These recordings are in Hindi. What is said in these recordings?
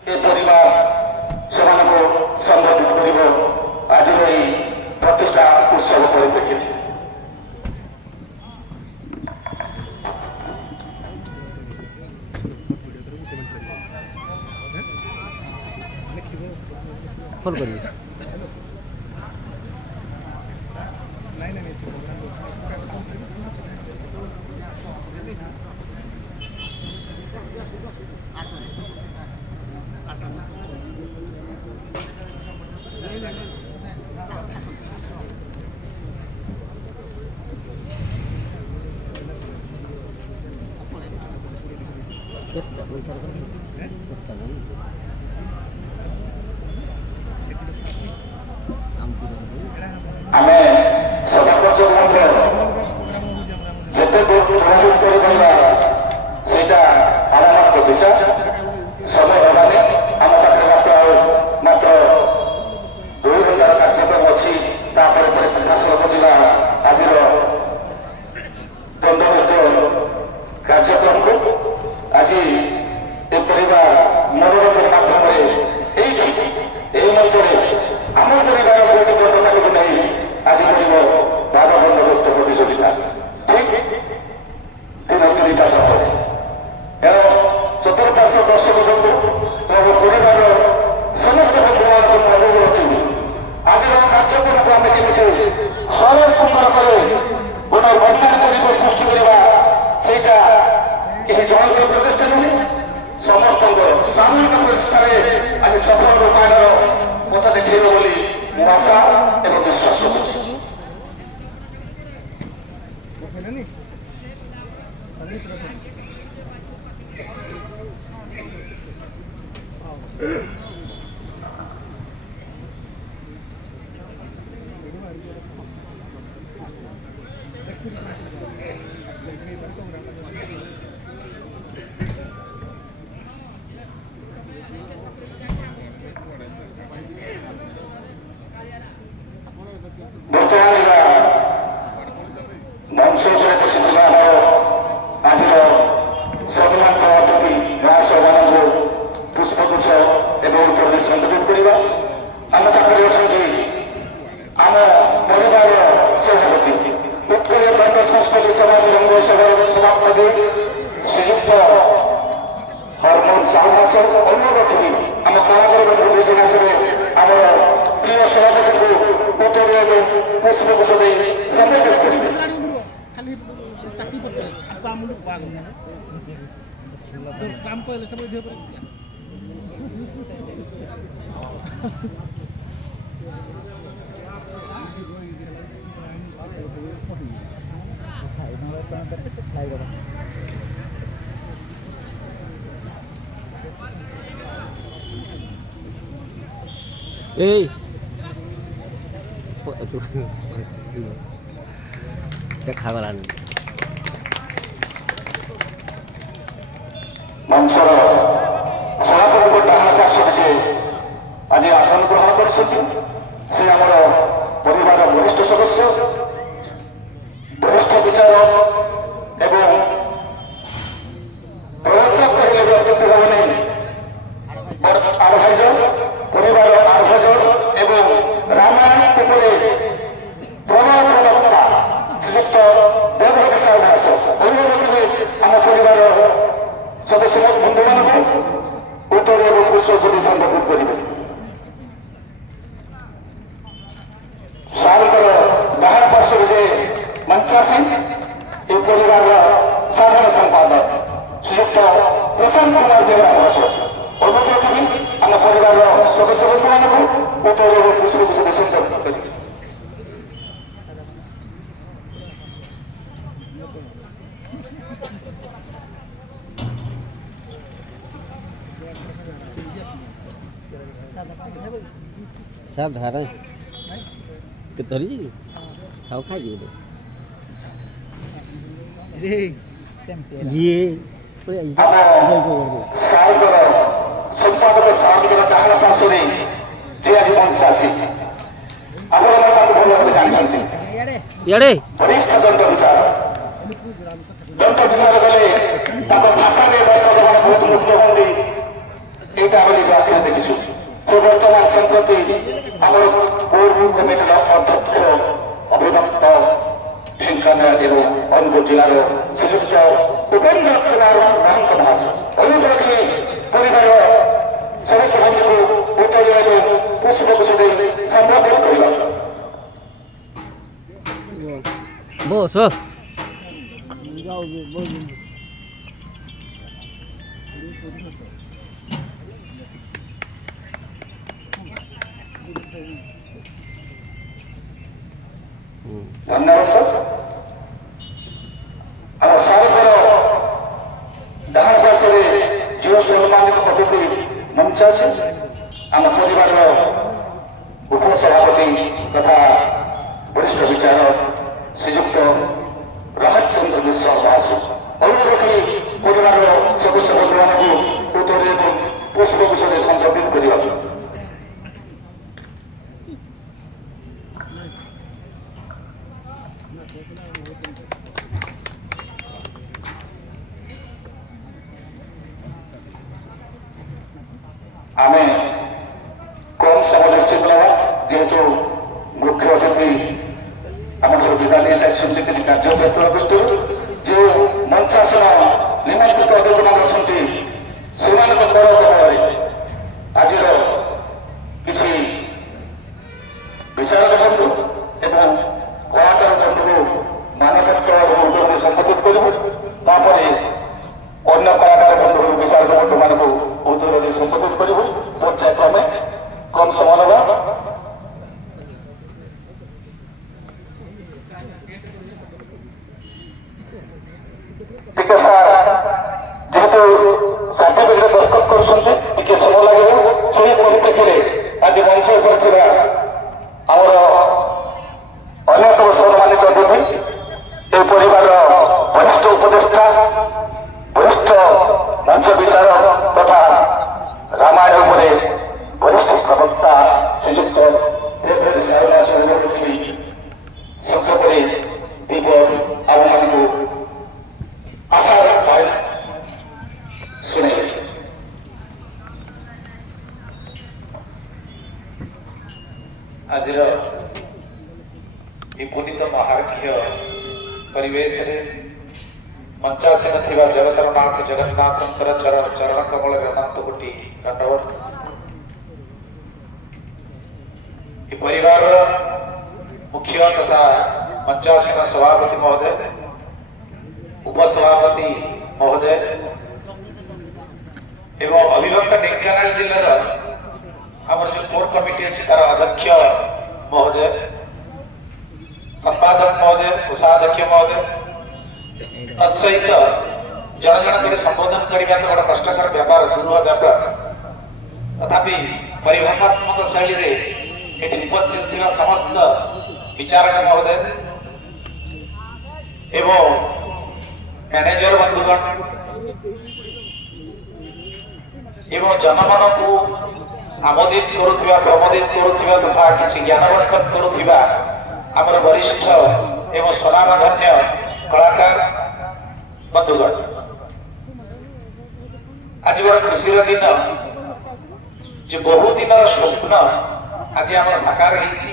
ए परिवार सेमानकु संबोधित करिबो आज एही प्रतिष्ठा उत्सव परिप्रेक्षित कॉल करिए आमे सदाकर्ष जेते प्रमोट करिबा सेटा आमर प्रतिशा समय हेबानी आम पाखे मात्र 2 घंटार कार्यक्रम अच्छी सीधासल जा आज दंडनीत कार्यक्रम को आज ए परिवार मनोरंजन माध्यम मंच आम परिवार गोटे बंधता को नहीं आज कर बाधा बंदोबस्त प्रतियोगिता ठीक 3-3टा सफर एवं चतुर्थ दर्शक बंधु परिवार समस्त बंधु मान अनुरोध रखी आज कार्यक्रम को आम केमी सरल सुंदर गोटे वैज्ञानिक सृष्टि करवा सेटा कहीं जनक प्रचेषा नुहे समस्त सामूहिक प्रचेषार आज सफल रूपायन पथ देखा बोली आशा एवं विश्वास रखुच्छी देखा मंचर सभापति डाहाण पार्श्वे आज आसन ग्रहण कर परिवार वरिष्ठ सदस्य वरिष्ठ विचारक एवं प्रवचक कहले भी अत्युक्ति हम नहीं आडभाइजर परिवार आडभाइजर एवं रामायण उपरे प्रणय प्रवक्ता श्रीयुक्त देवभद्र साहब दास अभिभावक आम परिवार सदस्य बंधु मान उत्तर एवं पुष्प संबोधित करेंगे सालकर बाहर पार्श्व जे मंचासी ए परिवार साधारण संपादक श्रीयुक्त प्रशांत कुमार देवरा महाशय अनुरोध रखी आम परिवार सदस्य बंधु मान उत्तर एवं पुष्प संबोधित करेंगे सब धारा के तरी खाओ खाइए ये संपादक साहब डाहाण पार्श्वे जे आज मंच आसी भल जानी वरिष्ठ दंड विचार गले भाषा दर्शक बहुत मुक्त होती এইটা আমি নিজ আখিরে দেখেছি। সে বর্তমান সম্প্রতি আমার পৌর কমিটির অধ্যক্ষ অভিনক্ত ঢেঙ্কানাল এবং অন্য জেলার শ্রীযুক্ত উপেন্দ্র কুমার মহন্ত মহাশয় অনুপ্রতি পরিবার ସମସ୍ତ ବନ୍ଧୁକୁ ଉତ୍ତର ଏବଂ ପୁଷ୍ପଗୁଚ୍ଛ ଦେଇ ସମ୍ବୋଧିତ କରିବା। ବସ ଧନ୍ୟବାଦ ସାର୍। ଆମ ସରକାର ଡାହାଣ ପାର୍ଶ୍ୱରେ ଯେଉଁ ସମ୍ମାନିତ ପଦବୀ ମଞ୍ଚ ଆସି ଆମ ପରିବାରର ଉପସଭାପତି ତଥା ବରିଷ୍ଠ ବିଚାରକ ଶ୍ରୀଯୁକ୍ତ ରହସ୍ୟଚନ୍ଦ୍ର ମିଶ୍ର ମହାଶୟ ଅନୁରୋଧ ରଖି ପରିବାରର ସଦସ୍ୟ ବନ୍ଧୁମାନଙ୍କୁ ଉତ୍ତର ଏବଂ ପୁଷ୍ପଗୁଚ୍ଛରେ ସମ୍ବୋଧିତ କରିବା। ଆମେ କମ୍ ସମୟ ନିଶ୍ଚିତ ନେବା ଯେହେତୁ ମୁଖ୍ୟ ଅତିଥି ଆମଠାରୁ ବିଦାୟ ନେଇ ସାରିଛନ୍ତି କିଛି କାର୍ଯ୍ୟ ବ୍ୟସ୍ତତା ଦୃଷ୍ଟିରୁ ଯେଉଁ ମଞ୍ଚାସନ ନିମନ୍ତ୍ରିତ ଅତିଥିମାନେ ଅଛନ୍ତି ସେମାନଙ୍କ କର କମଳରେ ଆଜିର କିଛି ବିଚାରକ ବନ୍ଧୁ ଏବଂ କଳାକାର ବନ୍ଧୁକୁ ମାନପତ୍ର ଏବଂ ଉତ୍ତରରେ ସମ୍ବୋଧିତ କରିବୁ। ତାପରେ ଅନ୍ୟ କଳାକାର ବନ୍ଧୁ ବିଚାରକ ବନ୍ଧୁମାନଙ୍କୁ ଉତ୍ତର ଦେଇ ସମ୍ବୋଧିତ କରିବୁ। ପର୍ଯ୍ୟାୟକ୍ରମେ କମ୍ ସମୟ ନେବା। ଟିକେ ସାର୍ ଯେହେତୁ ସାର୍ଟିଫିକେଟ ଦସ୍ତଖତ କରୁଛନ୍ତି ଟିକେ ସମୟ ଲାଗିବ। ସେହି ପରିପ୍ରେକ୍ଷୀରେ ଆଜି ମଞ୍ଚ ଉପରେ ଥିବା ଆମର ଅନ୍ୟତମ ସମ୍ମାନିତ ଅତିଥି ଏହି ପରିବାରର ବରିଷ୍ଠ ଉପଦେଷ୍ଟା ବରିଷ୍ଠ ମଞ୍ଚ ବିଚାରକ ତଥା ରାମାୟଣ ଉପରେ ବରିଷ୍ଠ ପ୍ରବକ୍ତା ଶ୍ରୀଯୁକ୍ତ ସଂସଦରେ ଦୀପ ଆମମାନଙ୍କୁ ଆଶା ଶୁଣେଇବେ। ଆଜିର এই পুনিত মহার্ঘ্য পরিবেশে মঞ্চাসীন থিবা জগତর নাଥ ଜଗନ୍ନାଥଙ୍କର ଚରଣ କମଳରେ ଅନନ୍ତ କୋଟି ଦଣ୍ଡବତ। ଏ ପରିବାରର ମୁଖ୍ୟ ତଥା ମଞ୍ଚାସୀନ ସଭାପତି ମହୋଦୟ, ଉପସଭାପତି ମହୋଦୟ ଏବଂ ଅବିଭକ୍ତ ଢେଙ୍କାନାଳ ଜିଲ୍ଲାର ଆମର ଯେଉଁ କୋର କମିଟି ଅଛି ତାର ଅଧ୍ୟକ୍ଷ ମହୋଦୟ, ସମ୍ପାଦକ ମହୋଦୟ, କୋଷାଧ୍ୟକ୍ଷ ମହୋଦୟ, ତତ୍ସହିତ ଜଣ ଜଣ କରି ସମ୍ବୋଧନ କରିବା ତ ଗୋଟେ କଷ୍ଟକର ବ୍ୟାପାର, ଦୁରୂହ ବ୍ୟାପାର। ତଥାପି ପରିଭାଷାତ୍ମକ ଶୈଳୀରେ ଏଠି ଉପସ୍ଥିତ ଥିବା ସମସ୍ତ ବିଚାରକ ମହୋଦୟ ଏବଂ ମ୍ୟାନେଜର ବନ୍ଧୁଗଣ ଏବଂ ଜନମନକୁ ଆମୋଦିତ କରୁଥିବା, ପ୍ରମୋଦିତ କରୁଥିବା ତଥା କିଛି ଜ୍ଞାନବର୍ଷଣ କରୁଥିବା ଆମର ବରିଷ୍ଠ ଏବଂ ସ୍ୱନାମଧନ୍ୟ କଳାକାର ବନ୍ଧୁଗଣ, ଆଜି ବଡ଼ ଖୁସିର ଦିନ ଯେ ବହୁ ଦିନର ସ୍ୱପ୍ନ ଆଜି ଆମର ସାକାର ହେଇଛି।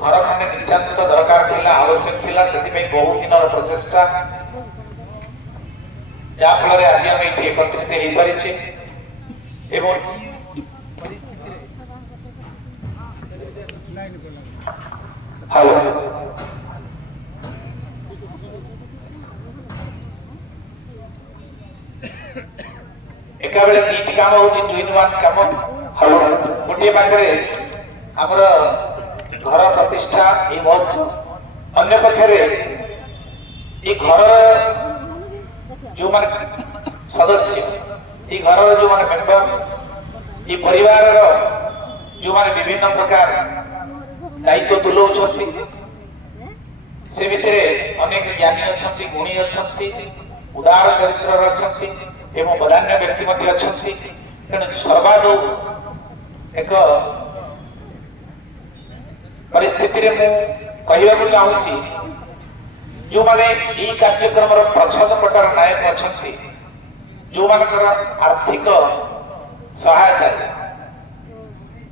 ଘର ଖଣ୍ଡେ ନିତାନ୍ତ ଦରକାର ଥିଲା, ଆବଶ୍ୟକ ଥିଲା, ସେଥିପାଇଁ ବହୁ ଦିନର ପ୍ରଚେଷ୍ଟା, ଯାହା ଫଳରେ ଆଜି ଆମେ ଏଠି ଏକତ୍ରିତ ହେଇପାରିଛେ ଏବଂ ହ୍ୟାଲୋ ଏକାବେଳେ ଦୁଇଟି କାମ ହଉଛି, ଦୁଇ ନୂଆ କାମ। ଗୋଟିଏ ପାଖରେ ଆମର ଘର ପ୍ରତିଷ୍ଠା এই ମହୋତ୍ସବ, ଅନ୍ୟ ପକ୍ଷରେ এই ଘରର ଯେଉଁମାନେ ସଦସ୍ୟ, এই ଘରର ଯେଉଁମାନେ ମେମ୍ବର, এই ପରିବାରର ଯେଉଁମାନେ ବିଭିନ୍ନ ପ୍ରକାର ଦାୟିତ୍ୱ ତୁଲାଉଛନ୍ତି, ସେ ଭିତରେ ଅନେକ ଜ୍ଞାନୀ ଅଛନ୍ତି, ଗୁଣୀ ଅଛନ୍ତି, ଉଦାର ଚରିତ୍ରର ଅଛନ୍ତି ଏବଂ ବଦାନ୍ୟ ବ୍ୟକ୍ତି ମଧ୍ୟ ଅଛନ୍ତି। ତେଣୁ ସର୍ବାଦୌ ଏକ ପରିସ୍ଥିତିରେ ମୁଁ କହିବାକୁ ଚାହୁଁଛି, ଯେଉଁମାନେ ଏହି କାର୍ଯ୍ୟକ୍ରମର ପ୍ରଚ୍ଛଦ ପଟର ନାୟକ ଅଛନ୍ତି, ଯେଉଁମାନଙ୍କର ଆର୍ଥିକ सहायता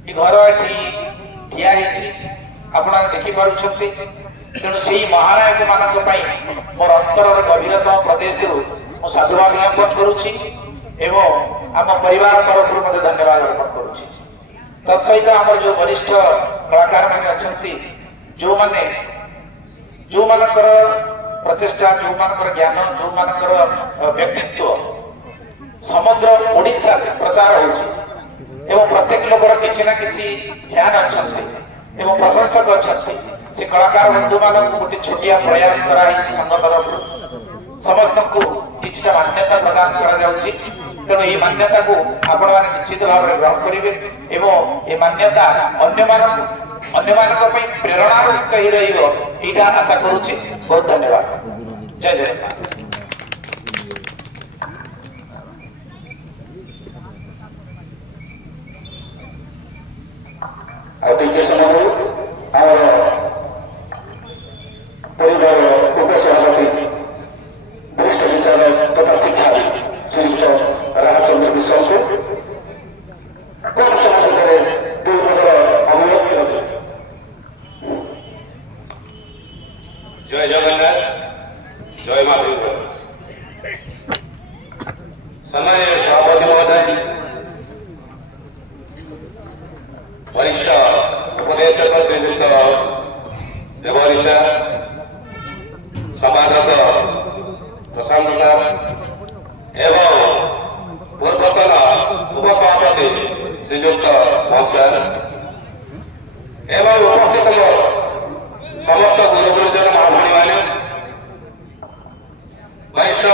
घर एठी ठिया आप देखिपुंट तेणु से महानायक मान मोर अंतर गभीरतम प्रदेश मु साधुवाद ज्ञापन करुच्ची एवं आम परिवार तरफ धन्यवाद अर्पण करुच्ची तत्सहित आम जो वरिष्ठ कलाकार मैंने अच्छा जो माने जो मानकर प्रचेषा जो मानकर ज्ञान जो मानकर व्यक्तित्व समग्र ओडिशा प्रचार हो प्रत्येक लोकर किसी ना किसी ध्यान अच्छा एवं प्रशंसक अच्छा से कलाकार बंधु मान गोटे छोटिया प्रयास कराई संघ तरफ समस्त को किसी मान्यता प्रदान करा तेणु ये मान्यता को आपण मैंने निश्चित भाव में ग्रहण करेंगे एवं ये मान्यता अन्य प्रेरणार उत्स ही रहा आशा करुच्ची। बहुत धन्यवाद। जय जगन्नाथ। परिवार उपसभापति वरिष्ठ विचारक तथा शिक्षा श्रीयुक्त रामचंद्र विश्वास को कम समय भितर दुई पदर अनुरोध कर। जय जगन्नाथ। जय मां दुर्गा। सम्मानीय सभापति महोदय, वरिष्ठ उपदेशक श्रीयुक्त देवरिषा, संवादक प्रशांत प्रसाद एवं पूर्वतन उपसभापति श्रीयुक्त वंशार एवं उपस्थित समस्त गुरु गुरुजन महाभणी मैंने वरिष्ठ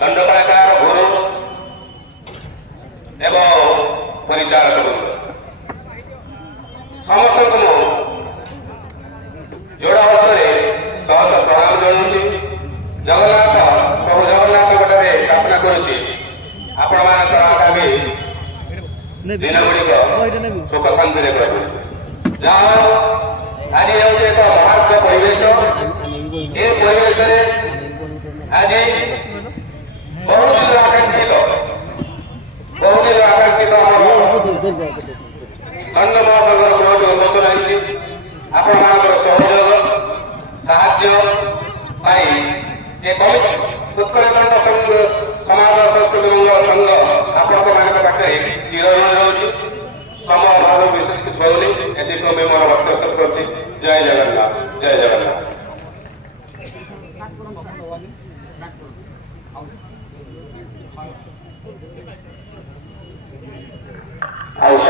दंडकाकार गुरु एवं परिचारक समस्त को जोड़ा हस्ते सहस प्रणाम जनाऊँगी। जगन्नाथ प्रभु जगन्नाथ गोटे प्रार्थना करुच्ची आपण मान आगामी दिन गुड़िक सुख शांति जहाँ आज एक महात्म परिवेश ये परिवेश आज बहुत दिन आकांक्षित अन्य महासंघर बहुत उन्मोचन होती आपण मान सहयोग साहाय्य उत्कलखंड समाज संस्कृति मंगल संघ आपण मान पाखे चिरऋणी रही समय अभाव विशेष किसी होनी एति मैं मोर वक्तव्य शेष कर। जय जगन्नाथ। जय जगन्नाथ। आयुष